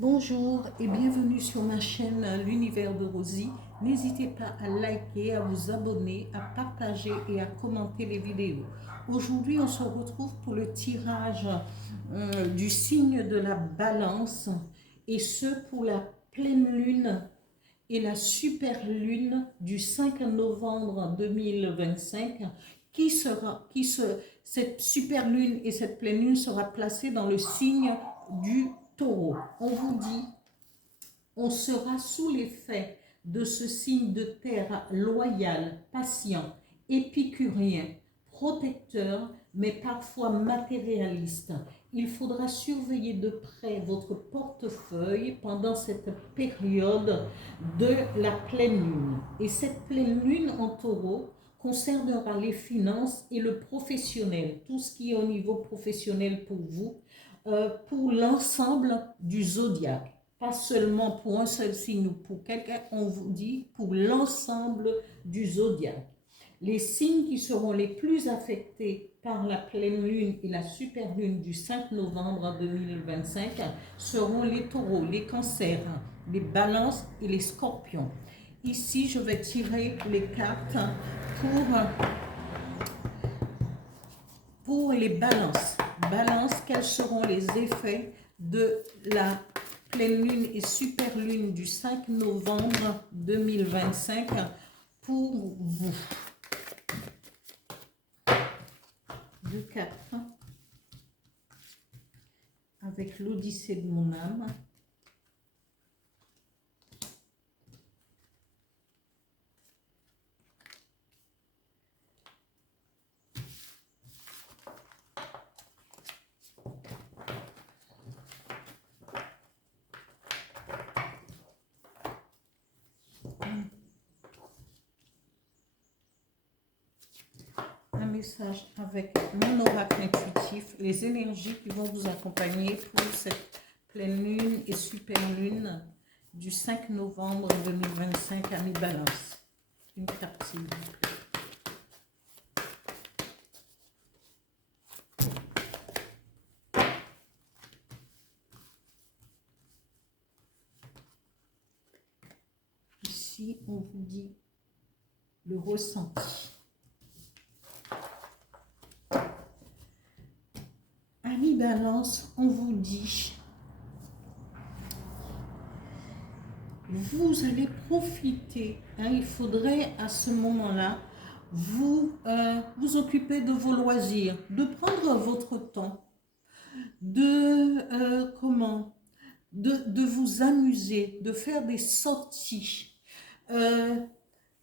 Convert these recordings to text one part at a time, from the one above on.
Bonjour et bienvenue sur ma chaîne L'Univers de Rosie. N'hésitez pas à liker, à vous abonner, à partager et à commenter les vidéos. Aujourd'hui, on se retrouve pour le tirage du signe de la Balance, et ce pour la pleine lune et la super lune du 5 novembre 2025 cette super lune et cette pleine lune sera placée dans le signe du Taureau. On vous dit, on sera sous l'effet de ce signe de terre loyal, patient, épicurien, protecteur, mais parfois matérialiste. Il faudra surveiller de près votre portefeuille pendant cette période de la pleine lune. Et cette pleine lune en Taureau concernera les finances et le professionnel, tout ce qui est au niveau professionnel pour vous, pour l'ensemble du zodiaque. Pas seulement pour un seul signe ou pour quelqu'un, on vous dit pour l'ensemble du zodiaque. Les signes qui seront les plus affectés par la pleine lune et la super lune du 5 novembre 2025 seront les taureaux, les cancers, les balances et les scorpions. Ici, je vais tirer les cartes pour les balances. Balance, quels seront les effets de la pleine lune et super lune du 5 novembre 2025 pour vous? Deux cartes avec l'Odyssée de mon âme. Un message avec mon oracle intuitif, les énergies qui vont vous accompagner pour cette pleine lune et super lune du 5 novembre 2025 à mi-balance. Une carte s'il vous plaît. Ici, on vous dit le ressenti. À mi-balance, on vous dit, vous allez profiter, il faudrait à ce moment-là vous occuper de vos loisirs, de prendre votre temps, de vous amuser, de faire des sorties,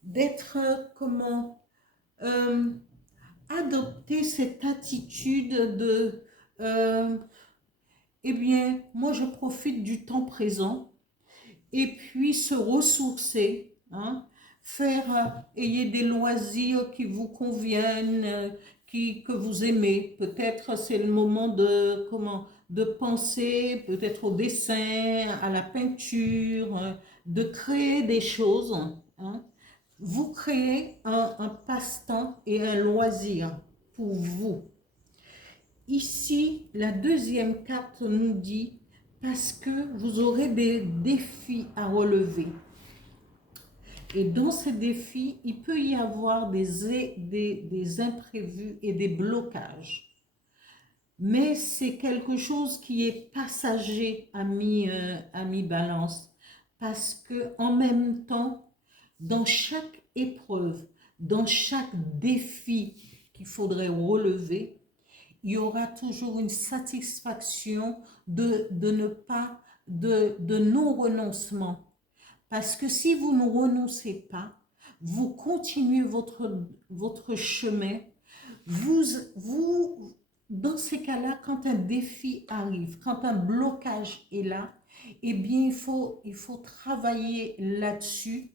d'être adopter cette attitude de eh bien, moi je profite du temps présent, et puis se ressourcer, ayez des loisirs qui vous conviennent, que vous aimez. Peut-être c'est le moment de penser, peut-être au dessin, à la peinture, de créer des choses. Vous créez un passe-temps et un loisir pour vous. Ici, la deuxième carte nous dit, parce que vous aurez des défis à relever. Et dans ces défis, il peut y avoir des imprévus et des blocages. Mais c'est quelque chose qui est passager à mi-balance. Parce que en même temps, dans chaque épreuve, dans chaque défi qu'il faudrait relever, il y aura toujours une satisfaction de non-renoncement. Parce que si vous ne renoncez pas, vous continuez votre chemin, dans ces cas-là, quand un défi arrive, quand un blocage est là, eh bien, il faut travailler là-dessus,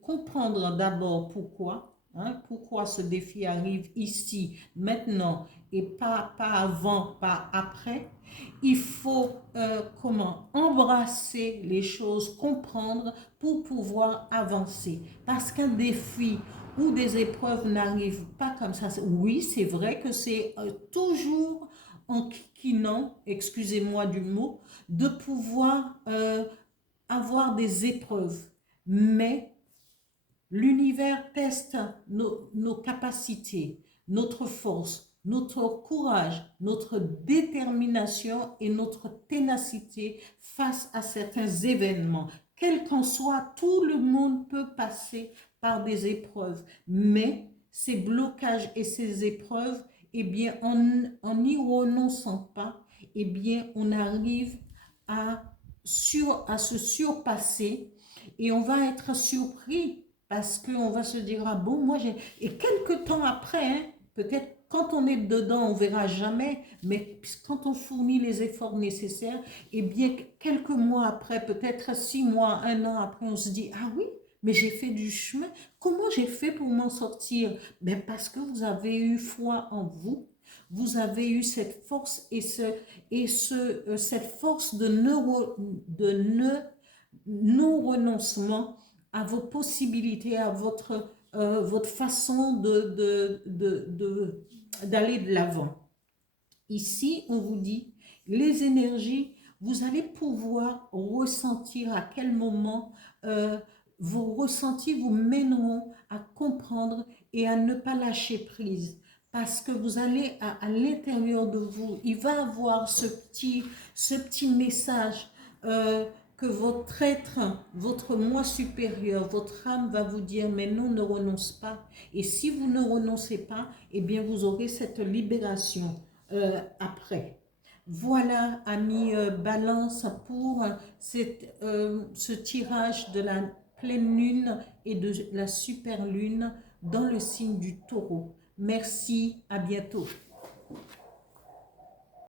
comprendre d'abord pourquoi. Pourquoi ce défi arrive ici, maintenant, et pas avant, pas après. Il faut embrasser les choses, comprendre pour pouvoir avancer. Parce qu'un défi ou des épreuves n'arrivent pas comme ça. Oui, c'est vrai que c'est toujours en kikinant, excusez-moi du mot, de pouvoir avoir des épreuves. Mais l'univers teste nos capacités, notre force, notre courage, notre détermination et notre ténacité face à certains événements. Quel qu'en soit, tout le monde peut passer par des épreuves, mais ces blocages et ces épreuves, eh bien, en n'y renonçant pas, eh bien, on arrive à, à se surpasser et on va être surpris parce qu'on va se dire, ah bon, moi j'ai... Et quelques temps après, hein, peut-être quand on est dedans, on verra jamais, mais quand on fournit les efforts nécessaires, eh bien, quelques mois après, peut-être 6 mois, 1 an après, on se dit, ah oui, mais j'ai fait du chemin. Comment j'ai fait pour m'en sortir? Ben parce que vous avez eu foi en vous. Vous avez eu cette force cette force de non-renoncement à vos possibilités, à votre façon d'aller de l'avant. Ici, on vous dit, les énergies, vous allez pouvoir ressentir à quel moment vos ressentis vous mèneront à comprendre et à ne pas lâcher prise. Parce que vous allez à l'intérieur de vous, il va avoir ce petit message que votre être, votre moi supérieur, votre âme va vous dire, mais non, ne renonce pas. Et si vous ne renoncez pas, eh bien, vous aurez cette libération après. Voilà, amis Balance, pour ce tirage de la pleine lune et de la super lune dans le signe du Taureau. Merci, à bientôt.